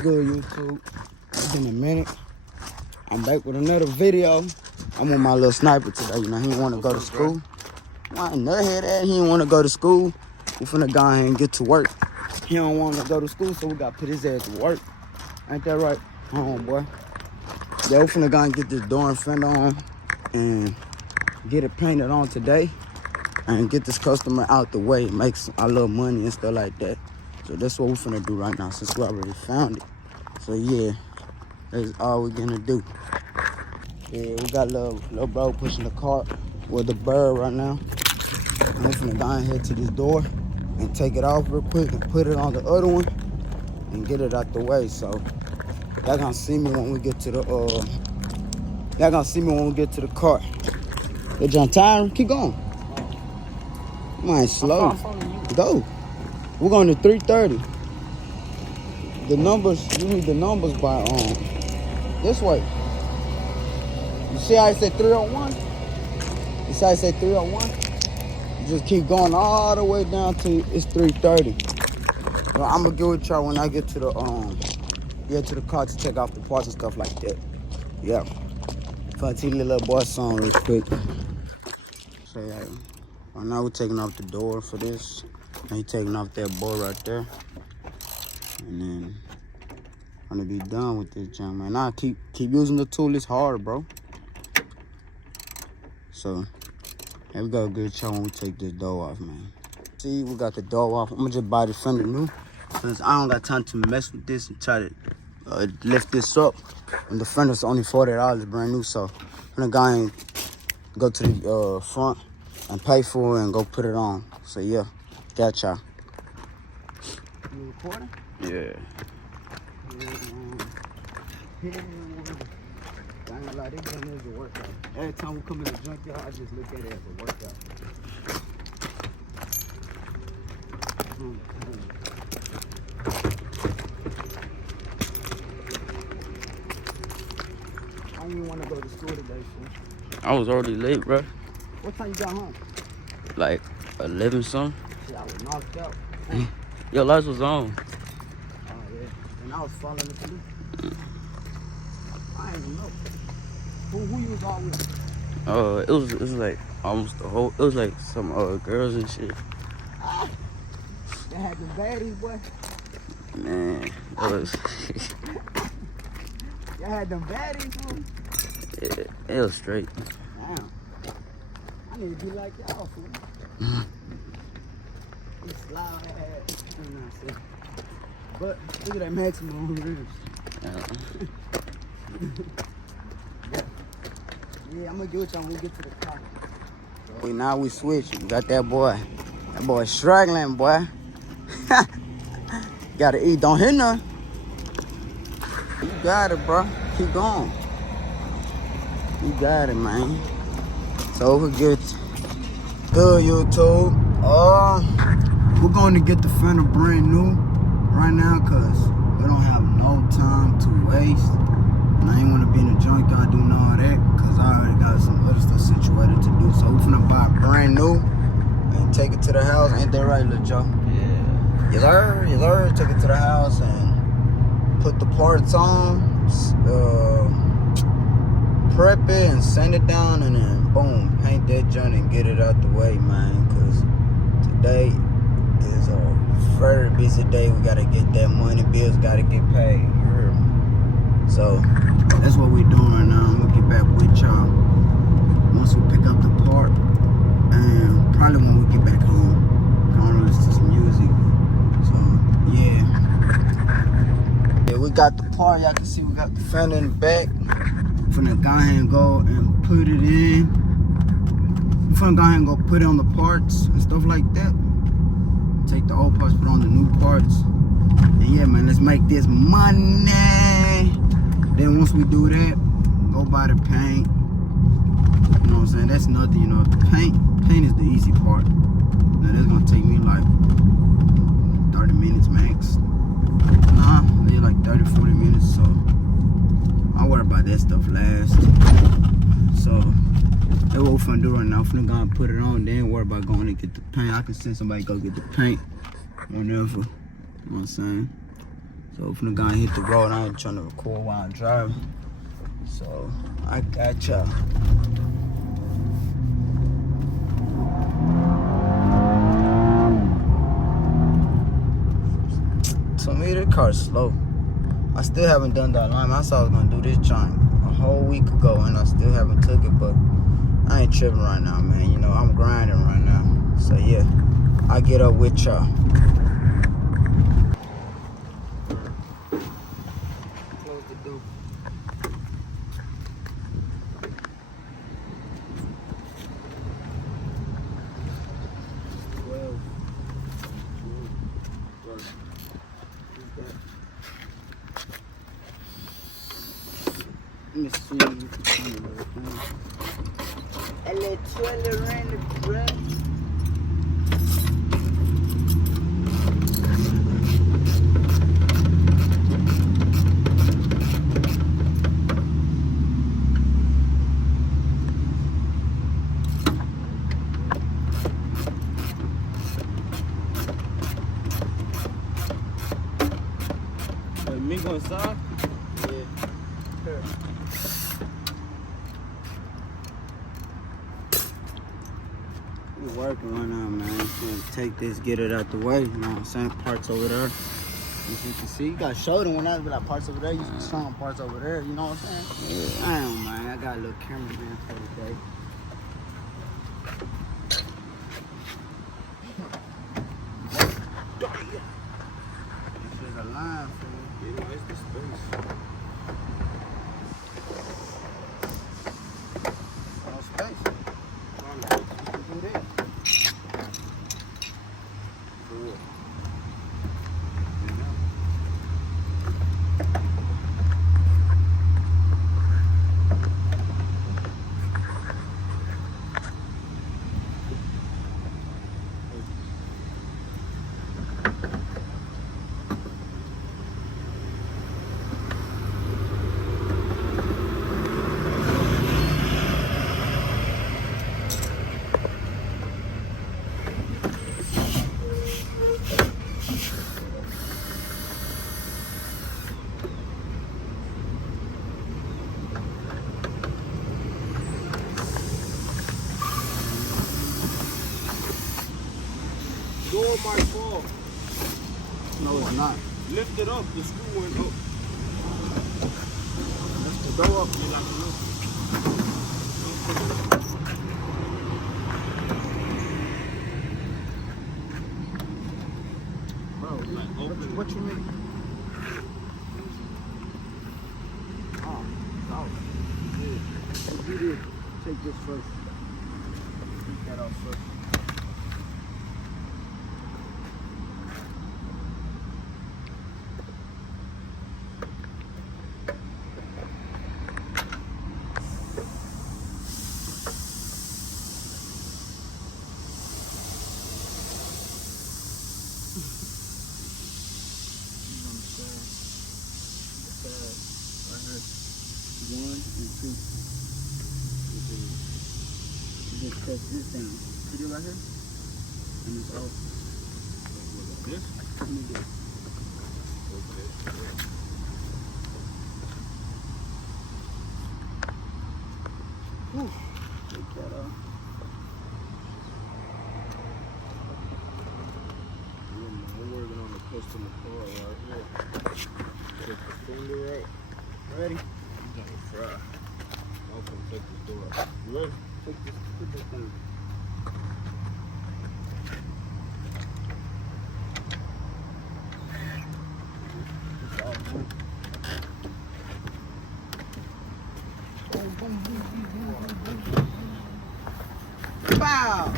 Good YouTube, it's been a minute. I'm back with another video. I'm with my little sniper today. You know, he didn't want to go to school. Why nuthead that? He didn't want to go to school. We finna go ahead and get to work. He don't want to go to school, so we got to put his ass to work. Ain't that right? Boy. Yeah, we finna go and get this door and fender on and get it painted on today and get this customer out the way, make a little money and stuff like that. So that's what we finna do right now since we already found it. So yeah, that's all we're gonna do. Yeah, we got little bro pushing the cart with the bird right now. And I'm finna go ahead to this door and take it off real quick and put it on the other one and get it out the way. So y'all gonna see me when we get to the cart. Hey John Tyron, keep going. Come on, slow. Go. We're going to 330. The numbers, you need the numbers by this way. You see how I said 301? You see how I said 301? You just keep going all the way down to it's 330. But I'm gonna get with y'all when I get to the car to take off the parts and stuff like that. Yeah. If I tell you the little boy song real quick. So yeah. Right now we're taking off the door for this. And he taking off that board right there. And then I'm gonna be done with this junk, man. Now keep using the tool. It's hard, bro. So here we go, good show when we take this door off, man. See, we got the door off. I'm gonna just buy the fender new, because I don't got time to mess with this and try to lift this up. And the fender's only $40 brand new, so I'm gonna go and go to the front and pay for it and go put it on. So yeah, got y'all. You recording? Yeah. Every time we come in the junkyard, I just look at it as a workout. I don't even want to go to school today, fool. I was already late, bro. What time you got home? Like 11 something. See, I was knocked out. Your lights was on. Oh yeah, and I was falling asleep. I didn't even know. Who you was all with? It was like almost the whole. It was like some girls and shit. They had the baddies, boy. Man, it was. Y'all had them baddies, fool. It was straight. Damn. I need to be like y'all, fool. This loud ass. But look at that maximum rims. Yeah, I'm gonna get with y'all when we get to the car. Now we switch. We got that boy. That boy struggling, boy. Gotta eat. Don't hit none. You got it, bro. Keep going. You got it, man. So we get good, YouTube. We're going to get the fender brand new right now because we don't have no time to waste. And I ain't want to be in the junkyard doing all that because I already got some other stuff situated to do. So we're finna buy brand new and take it to the house. Ain't that right, Lil Joe? Yeah. Yes, sir. Yes, sir. Take it to the house and put the parts on, prep it and sand it down, and then boom, paint that joint and get it out the way, man. Because today is a very busy day. We gotta get that money. Bills gotta get paid. You heard me? So that's what we're doing right now. I'm gonna get back with y'all once we pick up the part, and probably when we get back home. I'm gonna listen to some music. So yeah. Yeah, we got the part. Y'all can see we got the fender in the back. I'm finna go ahead and go and put it in. I'm finna go ahead and go put it on the parts and stuff like that. Take the old parts, put on the new parts. And yeah, man, let's make this money. Then once we do that, go buy the paint. You know what I'm saying? That's nothing, you know. The paint is the easy part. Now that's gonna take me like 30 minutes max. Nah, maybe like 30, 40 minutes. So I'll worry about that stuff last. So that's what we're finna do right now. I'm finna go and put it on, then worry about going to get the paint. I can send somebody to go get the paint whenever. You know what I'm saying? So I'm finna go and hit the road. I ain't trying to record while I'm driving. So I got y'all. To me, the car's slow. I still haven't done that line. I said I was gonna do this joint a whole week ago, and I still haven't took it. But I ain't tripping right now, man. You know, I'm grinding right now. So yeah, I get up with y'all. Close the door. Let me see if you can see everything. A little twirler in the breath. Me go inside? Yeah. Sure. We're working right now, man. Gonna take this, get it out the way. You know what I'm saying? Parts over there. As you can see, you got show them when I be like parts over there. You can show them parts over there. You know what I'm saying? Yeah. Damn, man. I got a little cameraman for the day. There's a line for you. Yeah, it's the space. No space. You can do this. For what? Door might fall. No, it's not. Lift it up. The screw went up. Lift the door up. You like to look. Bro, like open. What you mean? Oh, yeah. Let's do this. Take this first. Take that off first. One and two. You just press this down. Put it right here. And it's off. This? Let me do it. Whew. Take that off. We're working on the customer car right here. Take the fender out. Ready? I'm gonna fry. I'm gonna take this door out. You ready? Take this, put this down. It's all done. Boom, boom, boom, boom, boom, boom. Bow!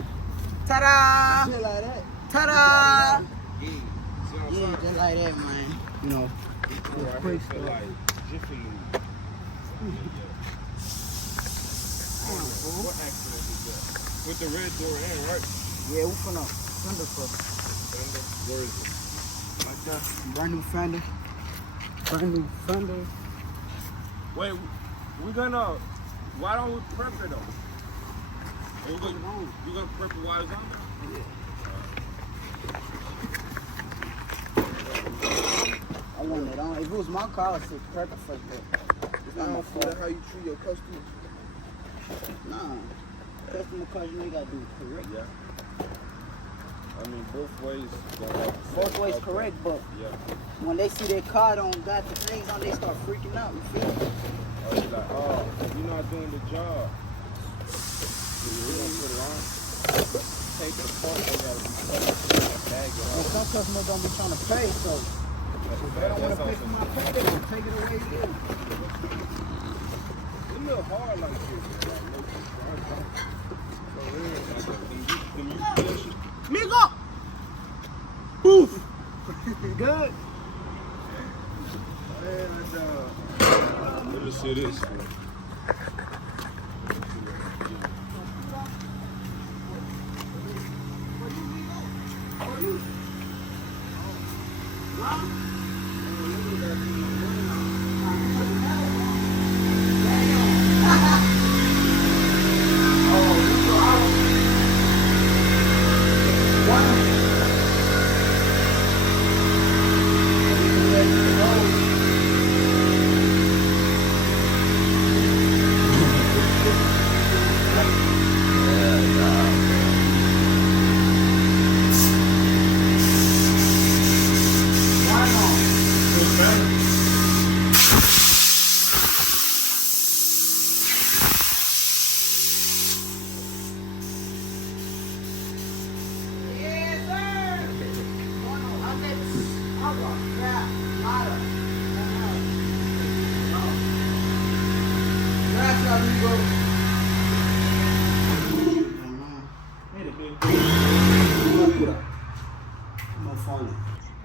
Ta-da! Shit like that. Ta-da! Yeah. See what I'm Yeah, saying? just like that, man. You know, This door right quick here feel stuff. like Jiffy Lube. What accident is that? With the red door in, right? Yeah, we finna fender first. Fender? Where is it? Right there. Brand new fender. Brand new fender. Wait, we're gonna. Why don't we prep it though? You gonna prep it while it's on there? I one that don't. If it was my car, I'd say prep it first. It's not my fault. How you treat your customers? Nah. Customer cars, you gotta do it correct. Yeah. I mean, both ways. Both ways correct, but when they see their car don't got the things on, they start freaking out. You feel me? Oh, you're like, oh, you're not doing the job. You're gonna put it on. Take the part, they gotta be bag it Well, some customers don't be trying to pay, so if they don't want to pay for my pay, they gonna take it away again. It's a little hard like this. Migo! Poof! Good. Let me see this.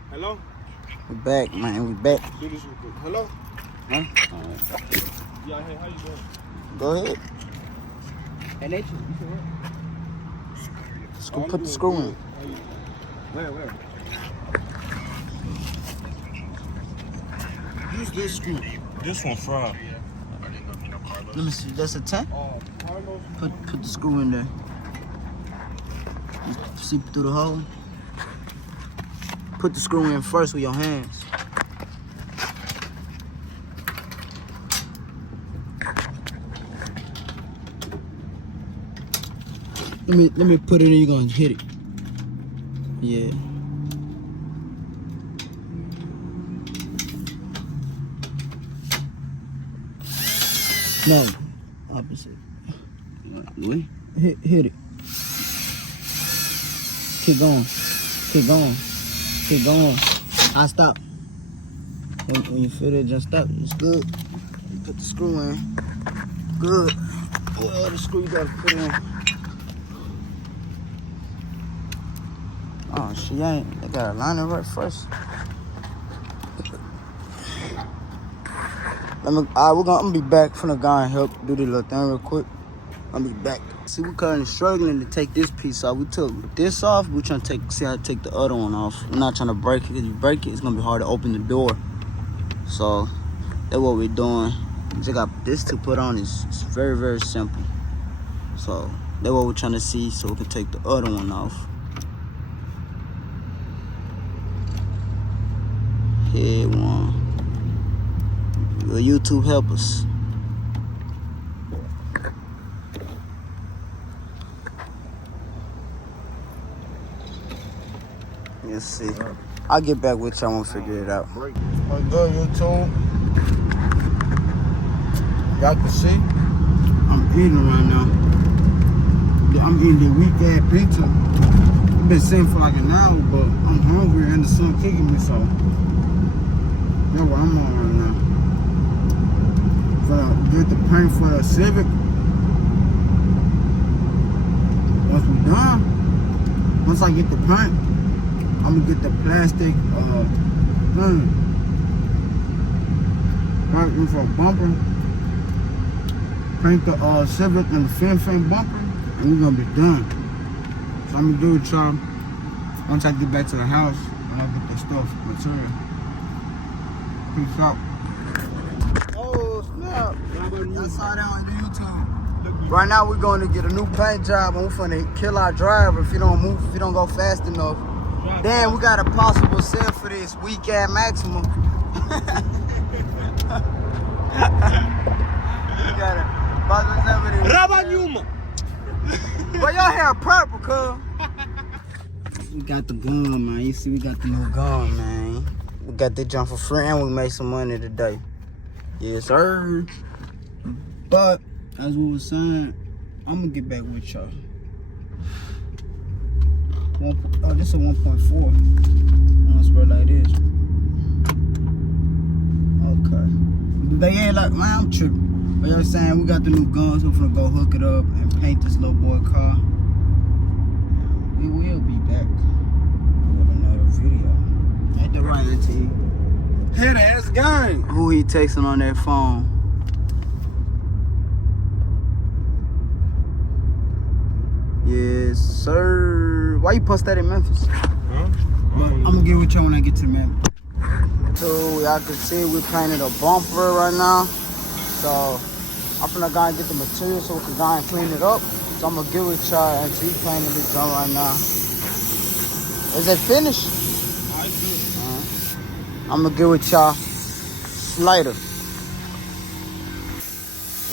Hello? We back, man. We back. Do this real quick. Hello? Huh? Yeah, hey, how you doing? Go ahead. And they you can work. Let's go put the screw in. Where? Use this screw. This one fried. Let me see. That's a 10? Carlos? Put the screw in there. See through the hole. Put the screw in first with your hands. Let me put it in. You're gonna hit it. Yeah. No. Opposite. Oui. Hit it. Keep going. Keep going. Keep going. I stop. When you feel it, just stop. It's good. You put the screw in. Good. What other screw you gotta put in? Oh, she ain't. They gotta line it right first. I'm gonna be back from the guy and help do the little thing real quick. I'll be back. See, we're currently struggling to take this piece off. We took this off. We're trying to see how to take the other one off. We're not trying to break it. If you break it, it's gonna be hard to open the door. So that's what we're doing. Just got this to put on. It's very, very simple. So that's what we're trying to see, so we can take the other one off. Head one. Will YouTube help us? Let's see. I'll get back with y'all and figure it out. What's good, YouTube? Y'all can see I'm eating right now. I'm eating the weak ass pizza. I've been sitting for like an hour, but I'm hungry and the sun kicking me, so that's what I'm on right now. Get the paint for the Civic. Once I get the paint, I'm gonna get the plastic thing. Right in for a bumper. Paint the Civic and the fin bumper, and we're gonna be done. So I'm gonna do it, y'all. Once I get back to the house, and I get the stuff, material. Peace out. Oh snap! I saw that on YouTube. Right now we're going to get a new paint job, and we're finna kill our driver if he don't move, if he don't go fast enough. Then we got a possible sale for this weak ass Maximum. got it. Rabanyuma. But your hair purple, cuz. We got the gun, man. You see, we got the new gun, man. We got this jump for free and we made some money today. Yes, sir. But, as we were saying, I'm gonna get back with y'all. Oh, this is a 1.4. I'm gonna spread like this. Okay. They ain't like, man, I'm tripping. But y'all saying we got the new guns, so we're gonna go hook it up and paint this little boy car. We will be back with another video. Ain't that right, Auntie? Head ass gang. Who he texting on that phone? Yes, sir. Why you post that in Memphis? Huh? I'm gonna get with y'all when I get to Memphis. So y'all can see we painted a bumper right now. So I'm finna go and get the material so we can go and clean it up. So I'm gonna get with y'all and see painting this done right now. Is it finished? I'm gonna get with y'all later.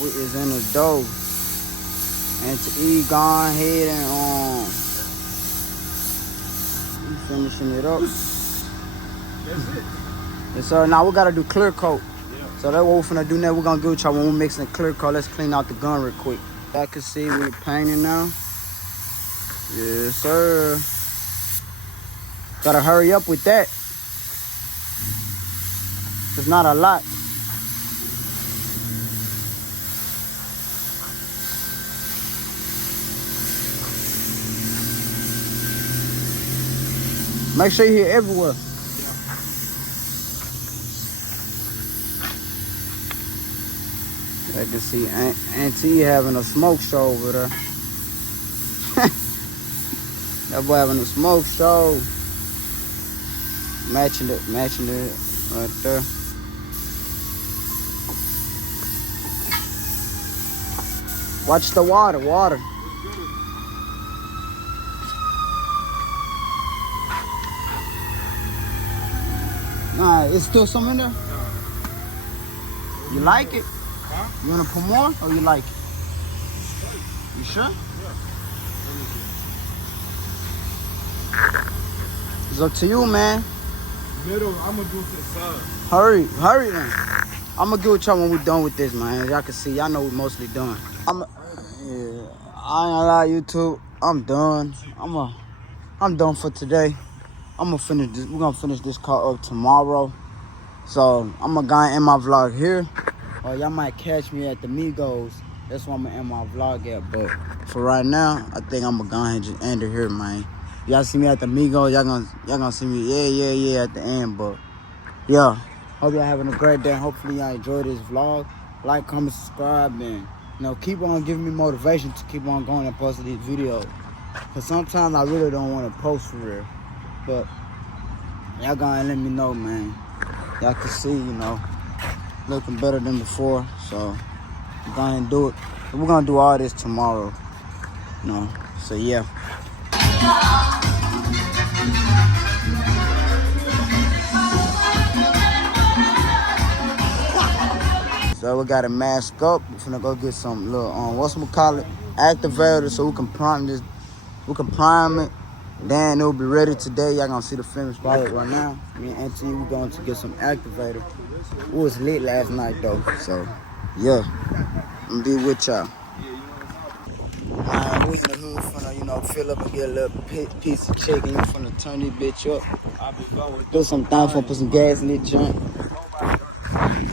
We is in the dough. And to E gone ahead and we finishing it up. That's it. Yes, sir. Now we gotta do clear coat. Yeah. So that's what we're finna do now. We're gonna get with y'all when we're mixing the clear coat. Let's clean out the gun real quick. Y'all can see we're painting now. Yes, sir. Gotta hurry up with that. There's not a lot. Make sure you're here everywhere. I can see Auntie having a smoke show over there. That boy having a smoke show. Matching it right there. Watch the water. Nah, it's still some in there? You like it? Huh? You wanna put more or you like it? You sure? It's up to you, man. Middle, I'm gonna do it to the side. Hurry then. I'm gonna get with y'all when we're done with this, man. As y'all can see, y'all know we're mostly done. I ain't gonna lie, YouTube. I'm done. I'm done for today. I'm gonna finish this. We're gonna finish this car up tomorrow. So I'm gonna go and end my vlog here. Or y'all might catch me at the Migos. That's where I'm gonna end my vlog at. But for right now, I think I'm gonna go ahead and just end it here, man. Y'all see me at the Migos, y'all gonna see me yeah at the end. But yeah, hope y'all having a great day. Hopefully y'all enjoy this vlog. Like, comment, subscribe, and keep on giving me motivation to keep on going and posting these videos. Cause sometimes I really don't want to post for real. But y'all gonna let me know, man. Y'all can see, looking better than before. So go ahead and do it. We're gonna do all this tomorrow. So yeah. So we gotta mask up. We're finna go get some little activator so we can prime this. We can prime it. Then it'll be ready today. Y'all gonna see the finished product right now. Me and Auntie, we going to get some activator. It was lit last night though. So yeah, I'm gonna be with y'all. Alright, we in the hood finna, fill up and get a little piece of chicken. We finna turn this bitch up. Do some things, finna put some gas in this junk.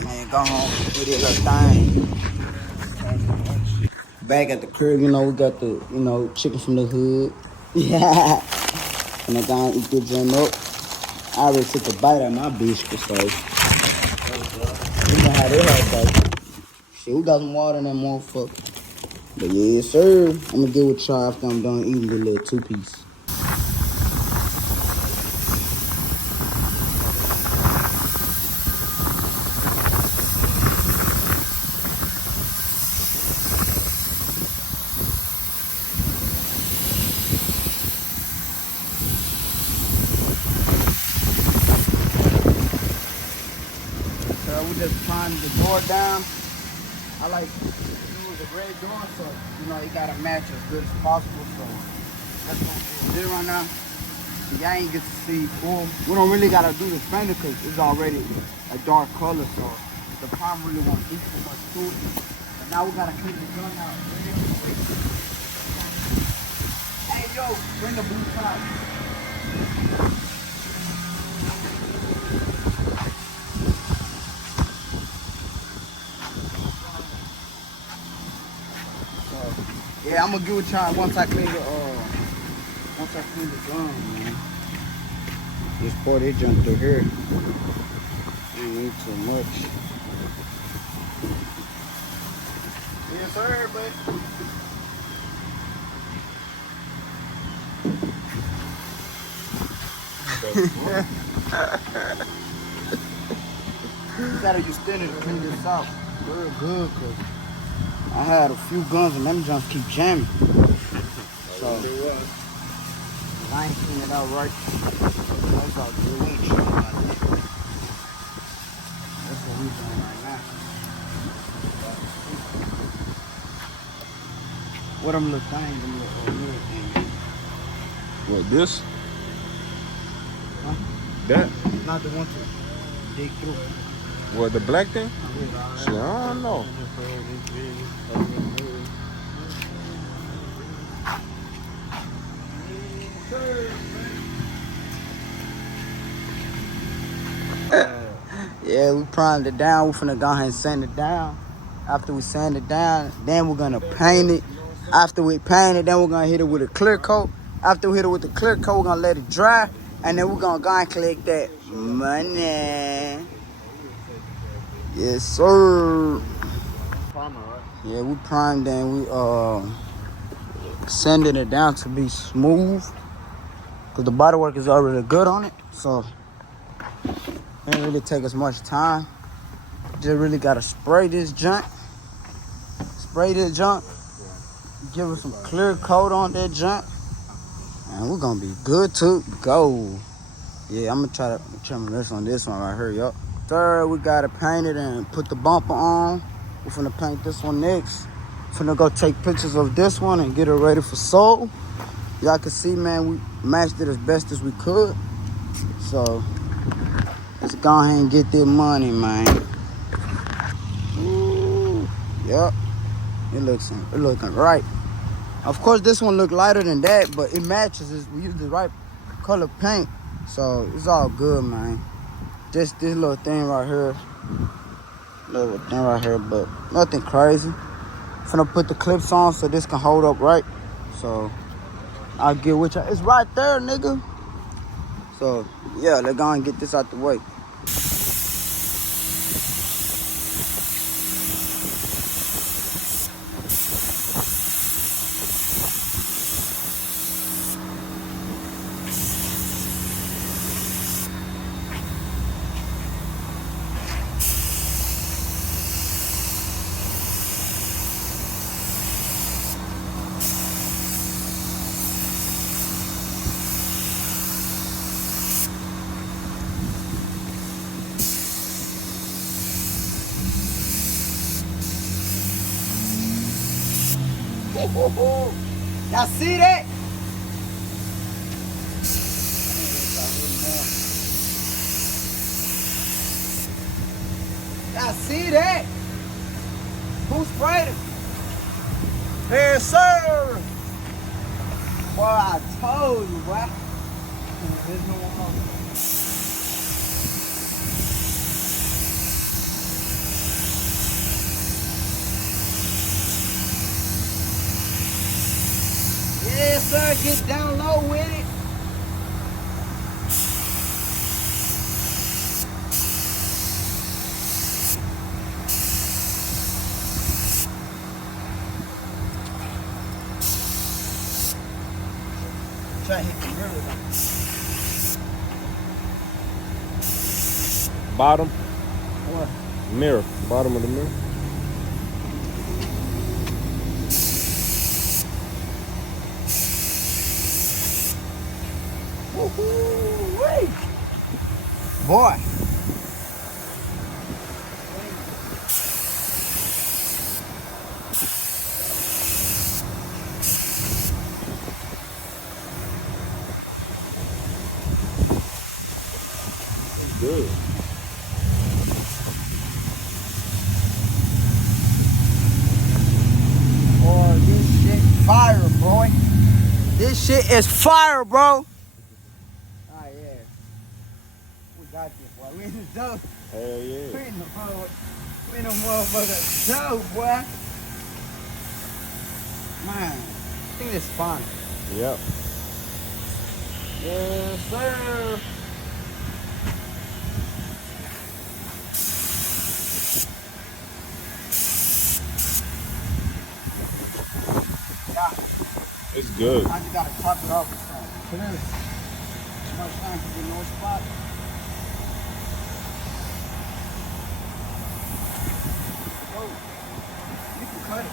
Man, go home, do this little thing. Back at the crib, we got the, chicken from the hood. Yeah. And I gotta eat this junk up. I already took a bite out of my biscuit, so. You know how they have that. Shit, we got some water in that motherfucker. But yes, sir. I'm gonna get with y'all after I'm done eating the little 2-piece. grind the door down. I like to use a red door, so you know you gotta match as good as possible. So that's what we're doing right now. Y'all ain't get to see full. We don't really gotta do the fender because it's already a dark color, so the palm really won't do too much to it. But now we gotta clean the gun out real quick. Hey yo, bring the blue side. Yeah, I'm gonna give it a try once I clean the gun, man. Just pour that junk through here. Ain't need too much. Yes, sir, but you gotta use thinner to clean this out real good, cause I had a few guns and them junks keep jamming. So I ain't clean it out right. That's all good. We ain't tripping about that. That's what we doing right now. What them little things, them little things? What, this? Huh? That? Not the one to dig through. What, the black thing? Shit, I don't know. Yeah, we primed it down. We finna go ahead and sand it down. After we sand it down, then we're gonna paint it. After we paint it, then we're gonna hit it with a clear coat. After we hit it with the clear coat, we're gonna let it dry. And then we're gonna go and collect that money. Yes, sir. Yeah, we primed and we sanding it down to be smooth. Cause the body work is already good on it. So it ain't really take us much time. Just really gotta spray this junk. Spray this junk. Give it some clear coat on that junk. And we're gonna be good to go. Yeah, I'm gonna try to trim this on this one right here, yup. Third, we gotta paint it and put the bumper on. We're finna paint this one next. Finna go take pictures of this one and get it ready for sold. Y'all can see, man, we matched it as best as we could. So let's go ahead and get this money, man. Ooh, yep. It looking right. Of course, this one look lighter than that, but it matches. We use the right color paint, so it's all good, man. Just this little thing right here, but nothing crazy. Finna put the clips on so this can hold up right. So I'll get with you. It's right there, nigga. So yeah, let's go and get this out the way. Y'all see that? Y'all see that? Who sprayed it? Yes, sir. Boy, I told you, boy. There's no one. Yes, sir. Get down low with it. Try to hit the mirror. Bottom? What? Mirror. Bottom of the mirror. Boy. good. Boy, this shit fire, bro. This shit is fire, bro. Ah, yeah. We got this, boy. We in the dope. Hell yeah. We in the motherfucker dope, boy. Man, I think it's fun. Yep. Yes, sir. It's good. I just gotta top it off with some. It is. Too much time to get no spot. Oh, you can cut it.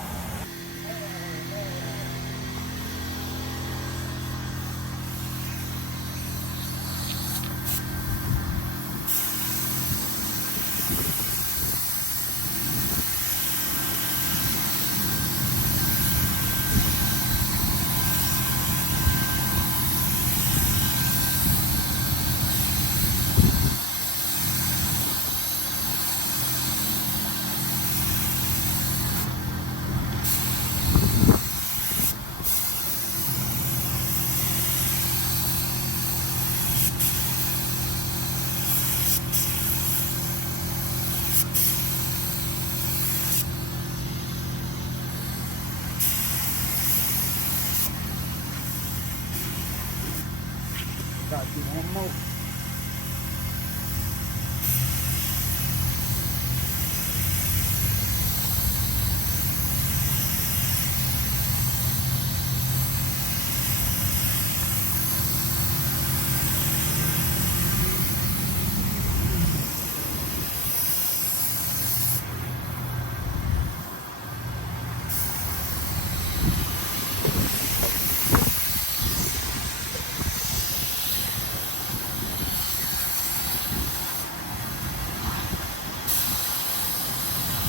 Gotta do one more.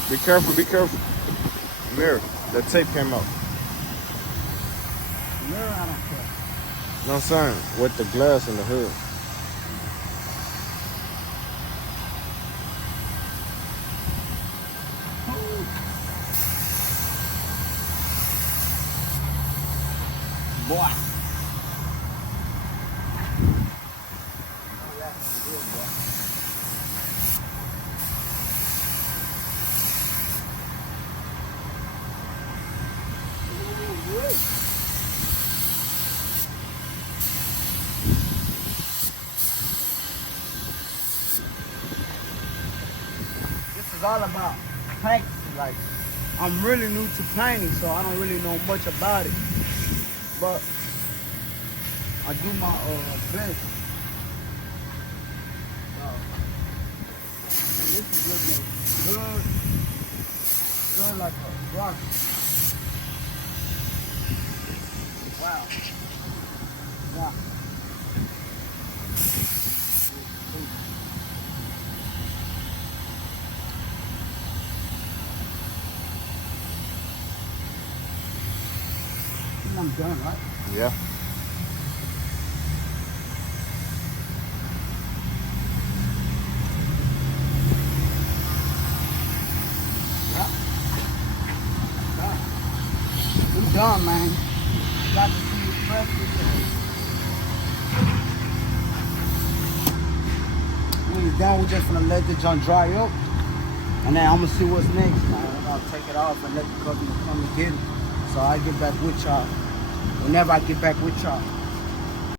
Be careful, be careful. Mirror, that tape came out. Mirror, I don't care. You know what I'm saying? With the glass in the hood. Boy. This is all about practice. Like, I'm really new to painting, so I don't really know much about it. But I do my best. And this is looking good. Good like a rock. Wow. Wow. I'm done, right? Yeah. I'm done, man. Got to see the press when he's done, we're just gonna let the junk dry up. And then I'm gonna see what's next, man. I'll take it off and let the company come and get it. So I get back with y'all whenever I get back with y'all.